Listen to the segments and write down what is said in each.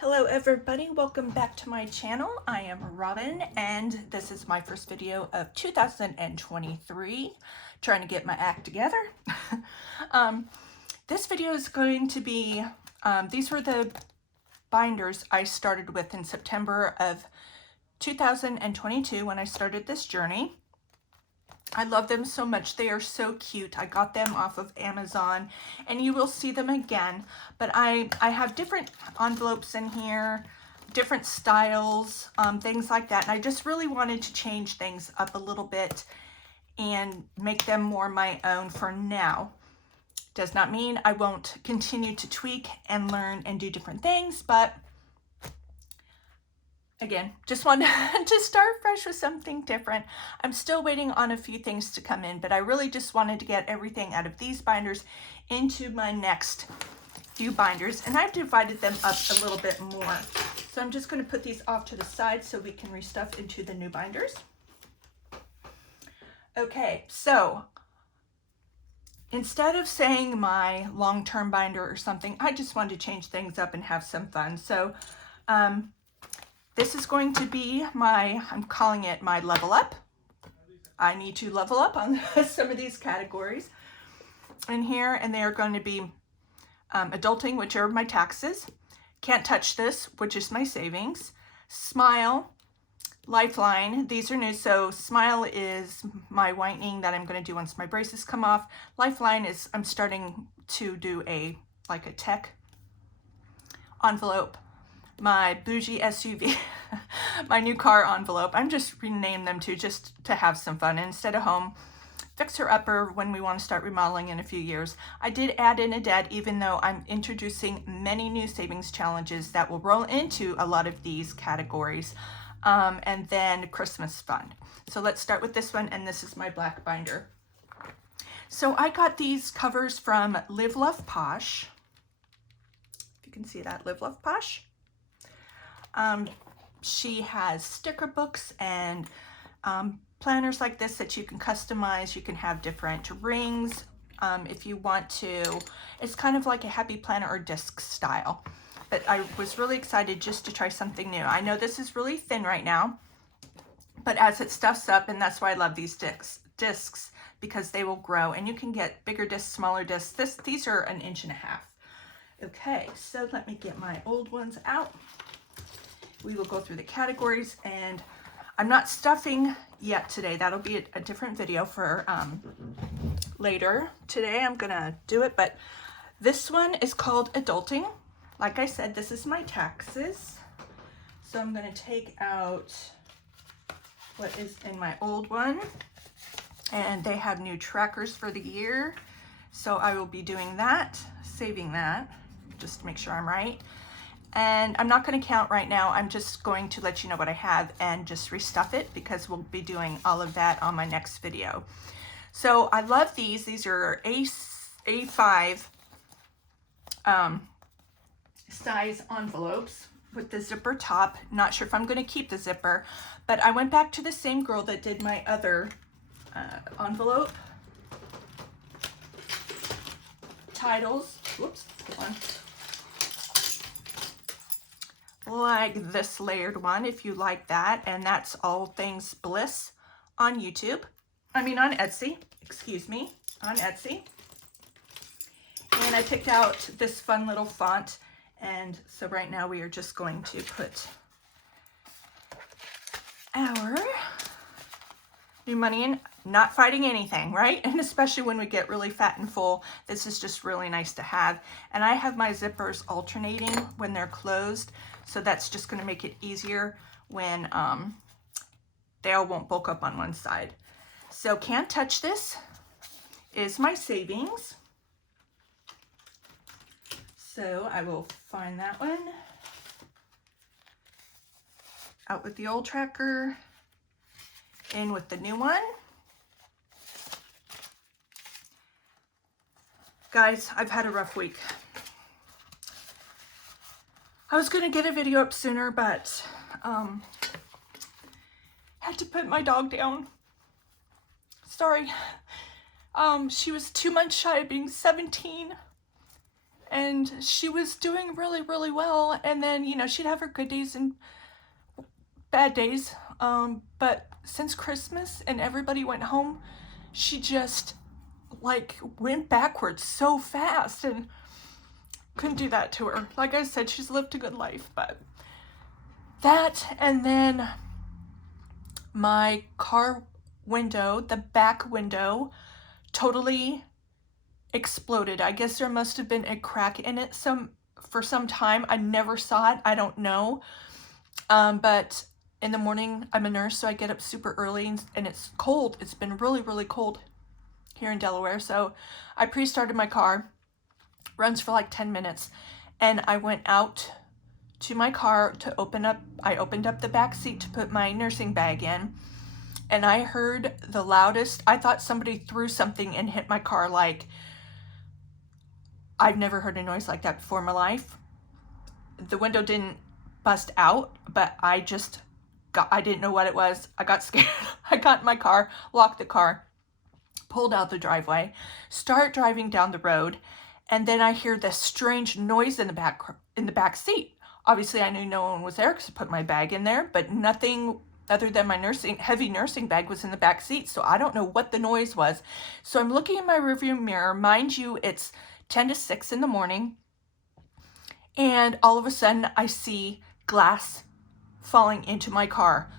Hello everybody, welcome back to my channel. I am Robin and this is my first video of 2023, trying to get my act together. This video is going to be, these were the binders I started with in September of 2022 when I started this journey. I love them so much. They are so cute. I got them off of Amazon and you will see them again. But I have different envelopes in here, different styles, things like that. And I just really wanted to change things up a little bit and make them more my own for now. Does not mean I won't continue to tweak and learn and do different things, but again, just wanted to start fresh with something different. I'm still waiting on a few things to come in, but I really just wanted to get everything out of these binders into my next few binders, and I've divided them up a little bit more. So I'm just going to put these off to the side so we can restuff into the new binders. Okay, so instead of saying my long-term binder or something, I just wanted to change things up and have some fun. So this is going to be my, I'm calling it my level up. I need to level up on some of these categories in here, and they are going to be adulting, which are my taxes, can't touch this, which is my savings, smile, lifeline, these are new. So smile is my whitening that I'm going to do once my braces come off. Lifeline is I'm starting to do like a tech envelope. My bougie SUV, my new car envelope. I'm just renaming them to just to have some fun. And instead of home, fixer upper when we want to start remodeling in a few years. I did add in a debt, even though I'm introducing many new savings challenges that will roll into a lot of these categories. And then Christmas fund. So let's start with this one, and this is my black binder. So I got these covers from Live Love Posh. If you can see that, Live Love Posh. She has sticker books and planners like this that you can customize. You can have different rings if you want to. It's kind of like a happy planner or disc style. But I was really excited just to try something new. I know this is really thin right now, but as it stuffs up, and that's why I love these discs because they will grow, and you can get bigger discs, smaller discs. These are 1.5 inches. Okay, so let me get my old ones out. We will go through the categories, and I'm not stuffing yet today. That'll be a different video for later. Today I'm gonna do it, but this one is called Adulting. Like I said, this is my taxes. So I'm gonna take out what is in my old one, and they have new trackers for the year. So I will be doing that, saving that, just to make sure I'm right. And I'm not going to count right now. I'm just going to let you know what I have and just restuff it because we'll be doing all of that on my next video. So I love these. These are A5 size envelopes with the zipper top. Not sure if I'm going to keep the zipper, but I went back to the same girl that did my other envelope titles. Whoops, hold on. Like this layered one, if you like that, and that's All Things Bliss on YouTube. I mean on Etsy, excuse me, on Etsy. And I picked out this fun little font, and so right now we are just going to put our new money in. Not fighting anything, right? And especially when we get really fat and full, this is just really nice to have. And I have my zippers alternating when they're closed, so that's just going to make it easier when they all won't bulk up on one side. So can't touch this is my savings. So I will find that one. Out with the old tracker, in with the new one. Guys, I've had a rough week. I was going to get a video up sooner, but had to put my dog down. Sorry. She was 2 months shy of being 17, And she was doing really, really well. And then, you know, she'd have her good days and bad days. But since Christmas and everybody went home, she just like went backwards so fast, and couldn't do that to her. Like I said, she's lived a good life, but that, and then my car window, the back window, totally exploded. I guess there must have been a crack in it for some time. I never saw it. I don't know. But in the morning, I'm a nurse, so I get up super early, and it's cold. It's been really, really cold here in Delaware. So I pre-started my car, runs for like 10 minutes, and I went out to my car to I opened up the back seat to put my nursing bag in, and I heard the loudest, I thought somebody threw something and hit my car. Like, I've never heard a noise like that before in my life. The window didn't bust out, but I didn't know what it was. I got scared. I got in my car, locked the car, pulled out the driveway, start driving down the road, and then I hear this strange noise in the back seat. Obviously, I knew no one was there because I put my bag in there, but nothing other than my heavy nursing bag was in the back seat, so I don't know what the noise was. So I'm looking in my rearview mirror. Mind you, it's 10 to 6 in the morning, and all of a sudden I see glass falling into my car.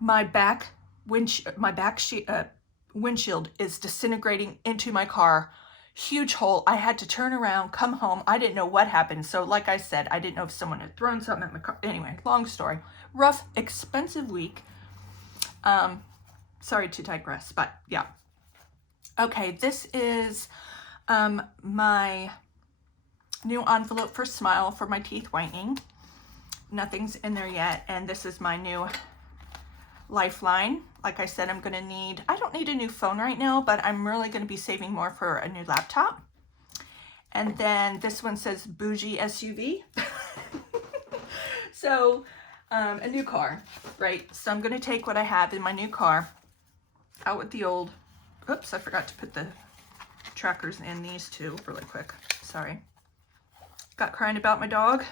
My back windshield is disintegrating into my car. Huge hole. I had to turn around, come home. I didn't know what happened. So like I said, I didn't know if someone had thrown something at my car. Anyway, long story. Rough, expensive week. Sorry to digress, but yeah. Okay, this is my new envelope for Smile for my teeth whitening. Nothing's in there yet, and this is my new Lifeline. Like I said, I don't need a new phone right now, but I'm really going to be saving more for a new laptop. And then this one says Bougie SUV. So, a new car, right? So I'm going to take what I have in my new car out with the old, oops, I forgot to put the trackers in these two really quick. Sorry. Got crying about my dog.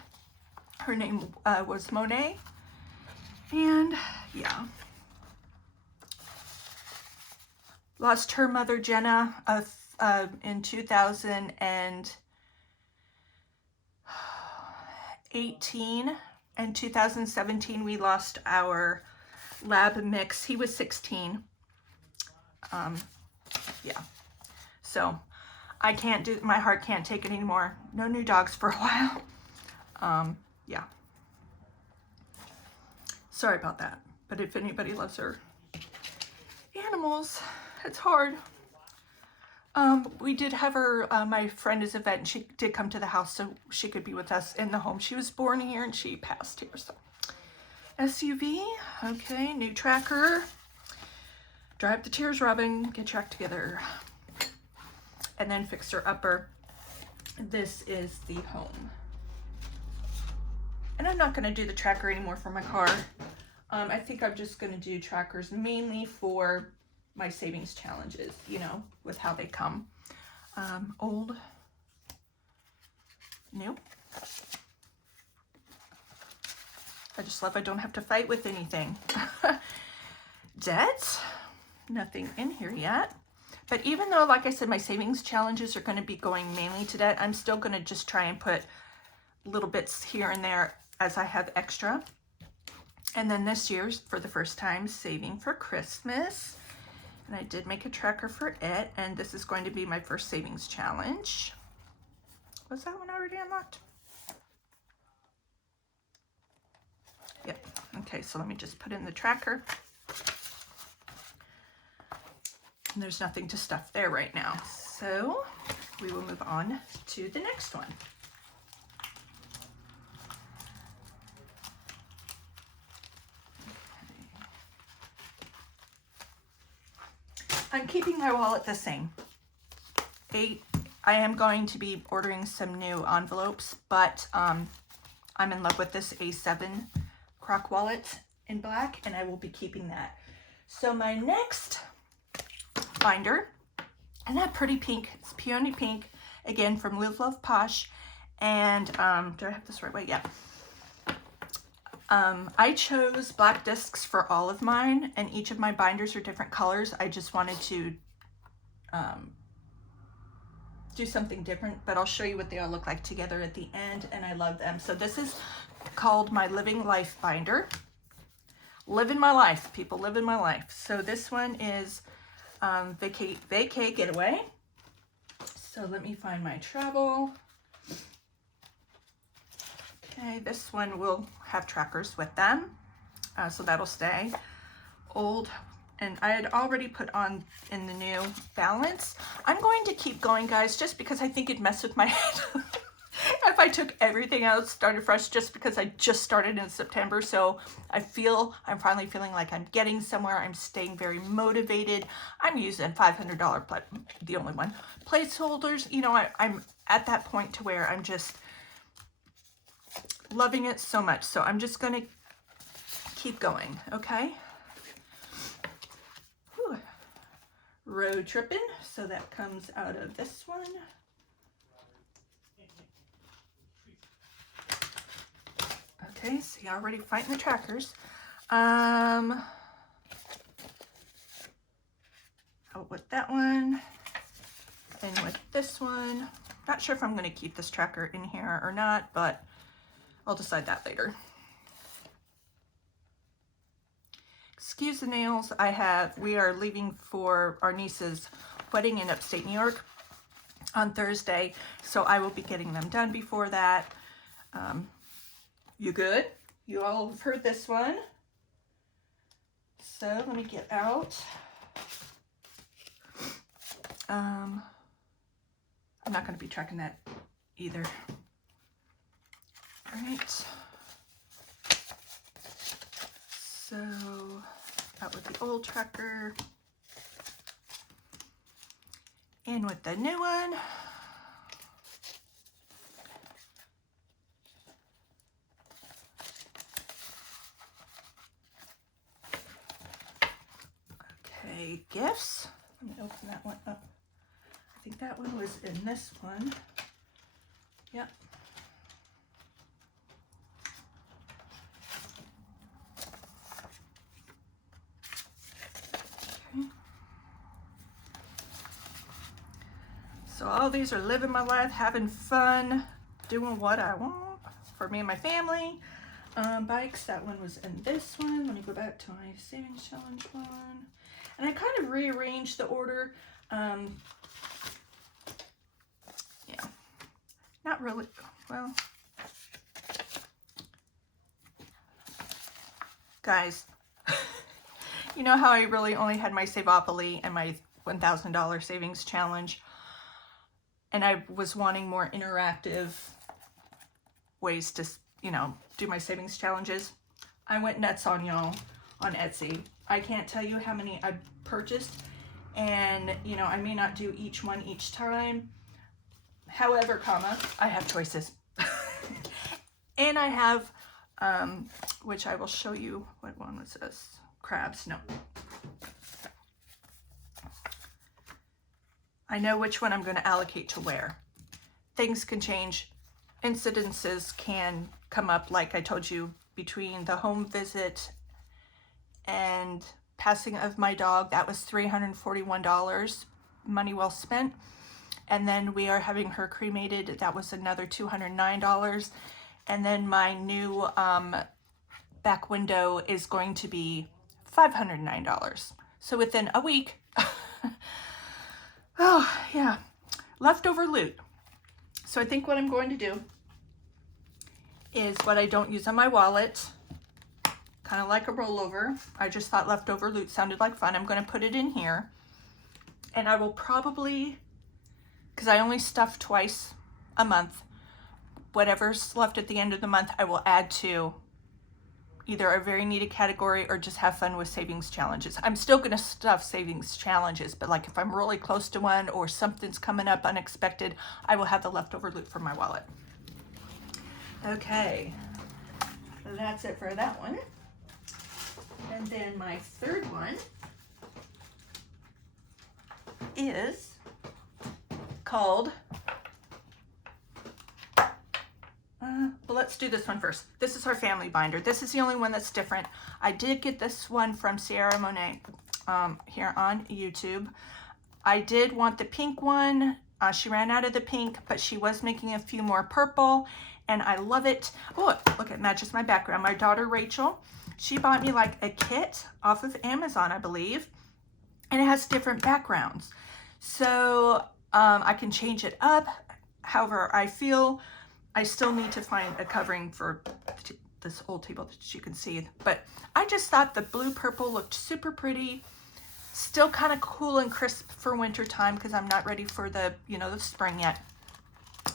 Her name was Monet. And yeah. Lost her mother, Jenna, in 2018. In 2017, we lost our lab mix. He was 16. Yeah. So my heart can't take it anymore. No new dogs for a while. Yeah. Sorry about that. But if anybody loves their animals, it's hard. We did have her, my friend is a vet, and she did come to the house so she could be with us in the home. She was born here and she passed here, so. SUV, okay, new tracker. Drive the Tears Robin, get your act together. And then Fixer Upper. This is the home. And I'm not going to do the tracker anymore for my car. I think I'm just going to do trackers mainly for my savings challenges, you know, with how they come. Old, new. I just love I don't have to fight with anything. Debt, nothing in here yet. But even though, like I said, my savings challenges are going to be going mainly to debt, I'm still going to just try and put little bits here and there as I have extra. And then this year's, for the first time, saving for Christmas. And I did make a tracker for it, and this is going to be my first savings challenge. Was that one already unlocked? Yep. Okay, so let me just put in the tracker. And there's nothing to stuff there right now. So we will move on to the next one. I'm keeping my wallet the same. I am going to be ordering some new envelopes, but I'm in love with this A7 croc wallet in black, and I will be keeping that. So my next binder, and that pretty pink, it's peony pink, again from Live Love Posh. And do I have this right way? Yeah. I chose black discs for all of mine, and each of my binders are different colors. I just wanted to do something different, but I'll show you what they all look like together at the end, and I love them. So this is called my Living Life binder. Living my life, people, living my life. So this one is Vacay Getaway. So let me find my travel. Okay, this one will have trackers with them, so that'll stay. Old, and I had already put on in the new Balance. I'm going to keep going, guys, just because I think it'd mess with my head if I took everything out, started fresh, just because I just started in September. So I'm finally feeling like I'm getting somewhere. I'm staying very motivated. I'm using $500 the only one placeholders. You know, I'm at that point to where I'm just loving it so much. So I'm just gonna keep going, okay? Whew. Road tripping, so that comes out of this one. Okay, see, already fighting the trackers. Out with that one, and with this one. Not sure if I'm going to keep this tracker in here or not, but I'll decide that later. Excuse the nails. We are leaving for our niece's wedding in upstate New York on Thursday, so I will be getting them done before that. You good? You all have heard this one. So let me get out. I'm not going to be tracking that either. All right. So out with the old tracker. In with the new one. Okay, gifts. Let me open that one up. I think that one was in this one. Yep. Okay. So all these are living my life, having fun, doing what I want for me and my family. Bikes, that one was in this one. Let me go back to my savings challenge one. And I kind of rearranged the order. Yeah, not really, well, guys, you know how I really only had my Savopoly and my $1,000 savings challenge, and I was wanting more interactive ways to, you know, do my savings challenges. I went nuts on y'all on Etsy. I can't tell you how many I purchased, and you know, I may not do each one each time. However, I have choices. And I have, which I will show you, what one was this? Crabs, no. I know which one I'm going to allocate to where. Things can change. Incidences can come up, like I told you, between the home visit and passing of my dog. That was $341, money well spent. And then we are having her cremated. That was another $209. And then my new back window is going to be $509. So within a week, oh yeah, leftover loot. So I think what I'm going to do is what I don't use on my wallet, kind of like a rollover. I just thought leftover loot sounded like fun. I'm going to put it in here, and I will probably, because I only stuff twice a month, whatever's left at the end of the month, I will add to either a very needed category or just have fun with savings challenges. I'm still going to stuff savings challenges, but like if I'm really close to one or something's coming up unexpected, I will have the leftover loot for my wallet. Okay, so that's it for that one. And then my third one is called let's do this one first. This is our family binder. This is the only one that's different. I did get this one from Sierra Monet here on YouTube. I did want the pink one. She ran out of the pink, but she was making a few more purple, and I love it. Oh, look, it matches my background. My daughter, Rachel, she bought me like a kit off of Amazon, I believe, and it has different backgrounds. So I can change it up however I feel. I still need to find a covering for this old table that you can see, but I just thought the blue purple looked super pretty. Still kind of cool and crisp for winter time because I'm not ready for the, you know, the spring yet.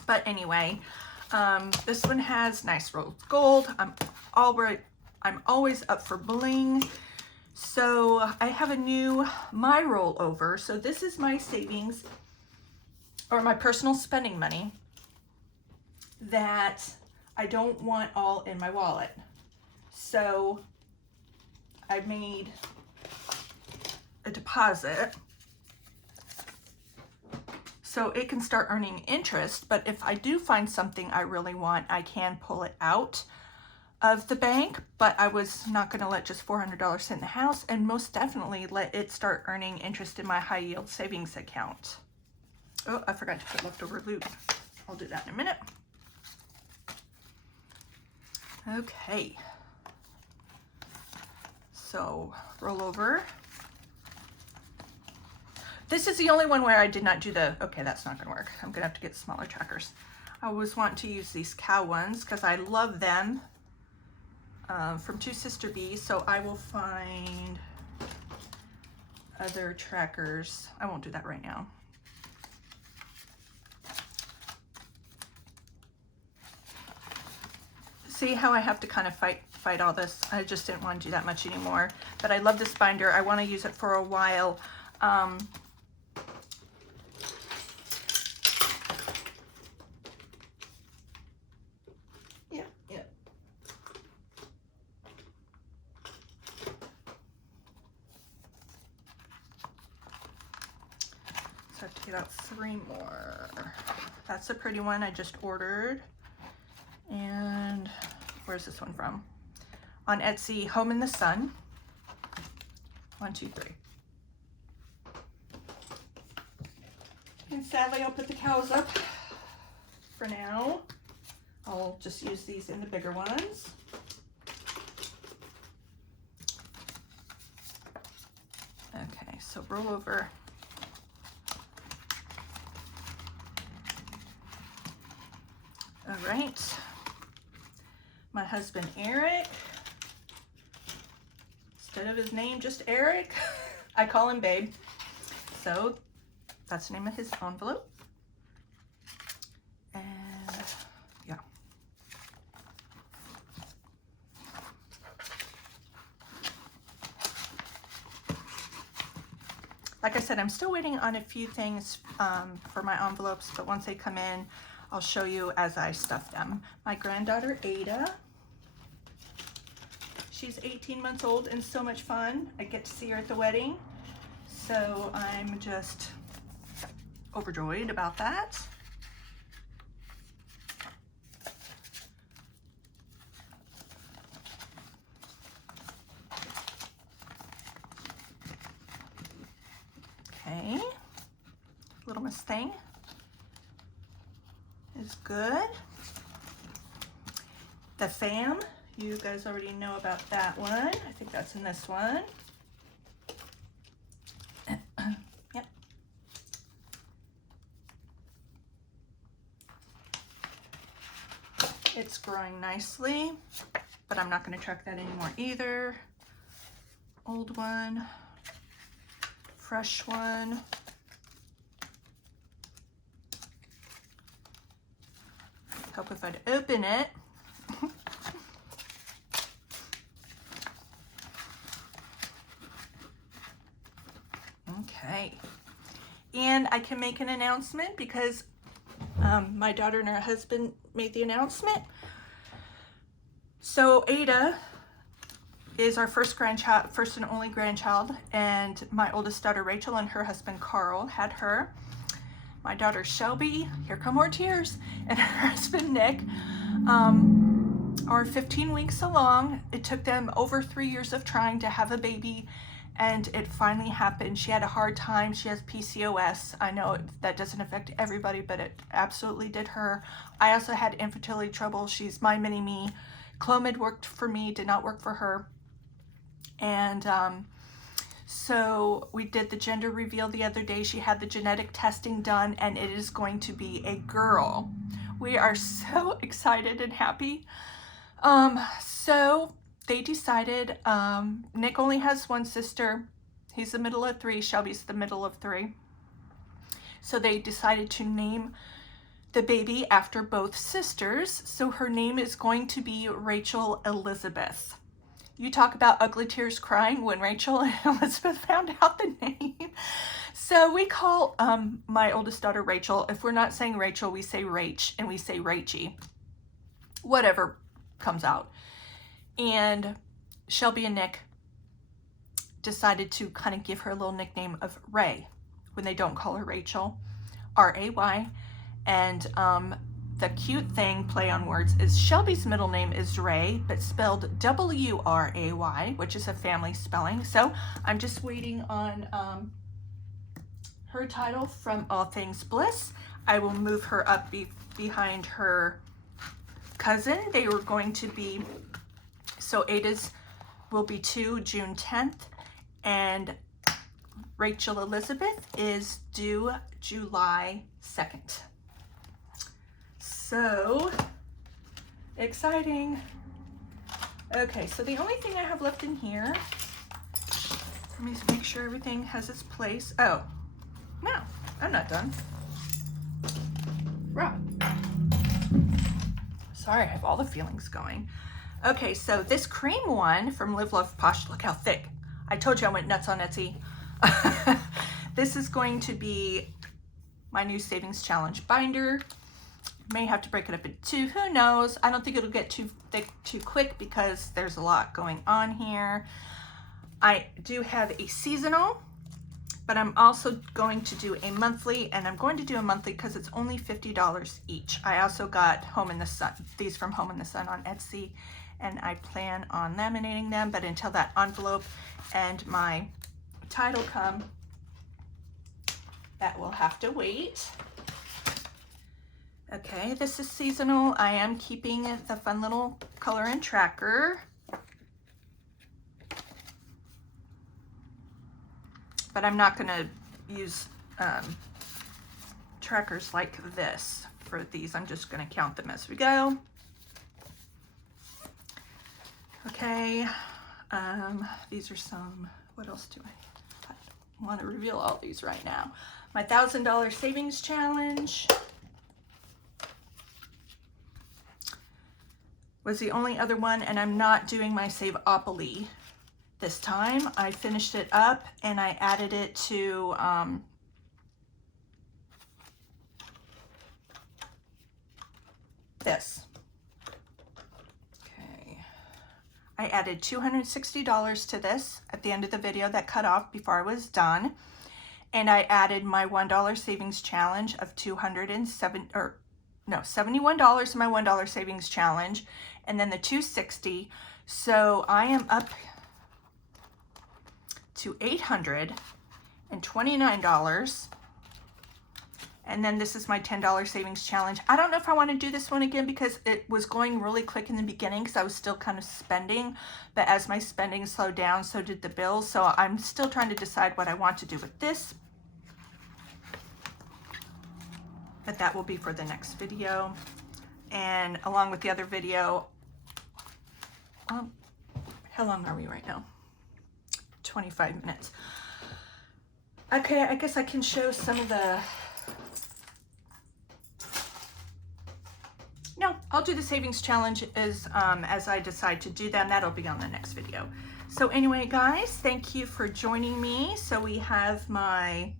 But anyway, this one has nice rose gold. I'm always up for bling. So I have a new my rollover. So this is my savings or my personal spending money that I don't want all in my wallet. So I made a deposit so it can start earning interest, but if I do find something I really want, I can pull it out of the bank. But I was not going to let just $400 sit in the house, and most definitely let it start earning interest in my high yield savings account. Oh, I forgot to put leftover loot. I'll do that in a minute. Okay, so roll over. This is the only one where I did not do the, okay, that's not gonna work. I'm gonna have to get smaller trackers. I always want to use these cow ones because I love them from Two Sister Bees. So I will find other trackers. I won't do that right now. See how I have to kind of fight all this? I just didn't want to do that much anymore. But I love this binder. I want to use it for a while. Yeah. So I have to get out 3 more. That's a pretty one I just ordered. And where's this one from? On Etsy, Home in the Sun. 1, 2, 3. And sadly, I'll put the cows up for now. I'll just use these in the bigger ones. Okay, so roll over. All right. My husband, Eric. Instead of his name, just Eric, I call him Babe. So that's the name of his envelope. And yeah. Like I said, I'm still waiting on a few things for my envelopes, but once they come in, I'll show you as I stuff them. My granddaughter, Ada. She's 18 months old and so much fun. I get to see her at the wedding. So I'm just overjoyed about that. Okay, Little Miss Thing is good. The Fam, you guys already know about that one. I think that's in this one. Yep. It's growing nicely, but I'm not going to track that anymore either. Old one, fresh one. Hope if I'd open it. Okay, and I can make an announcement because my daughter and her husband made the announcement. So Ada is our first grandchild, first and only grandchild, and my oldest daughter Rachel and her husband Carl had her. My daughter Shelby, here come more tears, and her husband Nick are 15 weeks along. It took them over 3 years of trying to have a baby, and it finally happened. She had a hard time. She has PCOS. I know that doesn't affect everybody, but it absolutely did her. I also had infertility trouble. She's my mini-me. Clomid worked for me, did not work for her. And so we did the gender reveal the other day. She had the genetic testing done, and it is going to be a girl. We are so excited and happy. So they decided, Nick only has one sister. He's the middle of 3. Shelby's the middle of 3. So they decided to name the baby after both sisters. So her name is going to be Rachel Elizabeth. You talk about ugly tears crying when Rachel and Elizabeth found out the name. So we call my oldest daughter Rachel. If we're not saying Rachel, we say Rach, and we say Rachie. Whatever comes out. And Shelby and Nick decided to kind of give her a little nickname of Ray when they don't call her Rachel, R-A-Y. And the cute thing, play on words, is Shelby's middle name is Ray, but spelled W-R-A-Y, which is a family spelling. So I'm just waiting on her title from All Things Bliss. I will move her up behind her cousin. They were going to be, so Ada's will be 2 June 10th, and Rachel Elizabeth is due July 2nd. So exciting. Okay, so the only thing I have left in here, let me make sure everything has its place. Oh, no, I'm not done. Right. Sorry, I have all the feelings going. Okay, so this cream one from Live Love Posh, look how thick. I told you I went nuts on Etsy. This is going to be my new Savings Challenge binder. May have to break it up in 2, who knows? I don't think it'll get too thick too quick because there's a lot going on here. I do have a seasonal, but I'm also going to do a monthly, and I'm going to do a monthly because it's only $50 each. I also got Home in the Sun, these from Home in the Sun on Etsy, and I plan on laminating them, but until that envelope and my title come, that will have to wait. Okay, this is seasonal. I am keeping the fun little color and tracker. But I'm not going to use trackers like this for these. I'm just going to count them as we go. Okay, these are some, what else do I want to reveal all these right now. My $1,000 savings challenge was the only other one, and I'm not doing my Saveopoly this time. I finished it up and I added it to this. Okay, I added $260 to this at the end of the video that cut off before I was done, and I added my $1 savings challenge of $71 to my $1 savings challenge, and then the $260. So I am up to $829. And then this is my $10 savings challenge. I don't know if I want to do this one again because it was going really quick in the beginning because I was still kind of spending, but as my spending slowed down, so did the bills. So I'm still trying to decide what I want to do with this. But that will be for the next video. And along with the other video, how long are we right now? 25 minutes. Okay, I guess I can show some of the, no, I'll do the savings challenge as I decide to do that, and that'll be on the next video. So anyway, guys, thank you for joining me. So we have my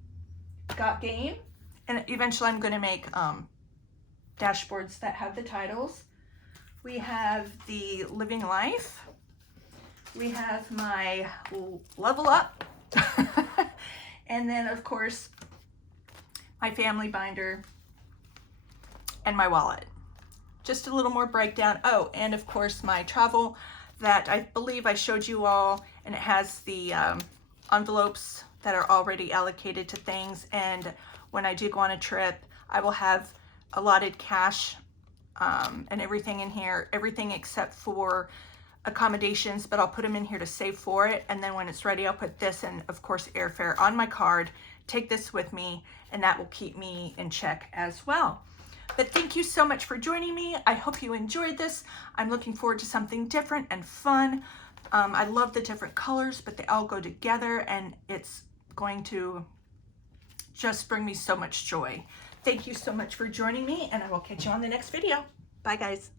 Got Game, and eventually I'm going to make dashboards that have the titles. We have the Living Life. We have my Level Up. And then, of course, my family binder and my wallet. just a little more breakdown. Oh, and of course my travel that I believe I showed you all, and it has the envelopes that are already allocated to things. And when I do go on a trip, I will have allotted cash and everything in here, everything except for accommodations, but I'll put them in here to save for it. And then when it's ready, I'll put this and of course airfare on my card, take this with me, and that will keep me in check as well. But thank you so much for joining me. I hope you enjoyed this. I'm looking forward to something different and fun. I love the different colors, but they all go together, and it's going to just bring me so much joy. Thank you so much for joining me, and I will catch you on the next video. Bye, guys.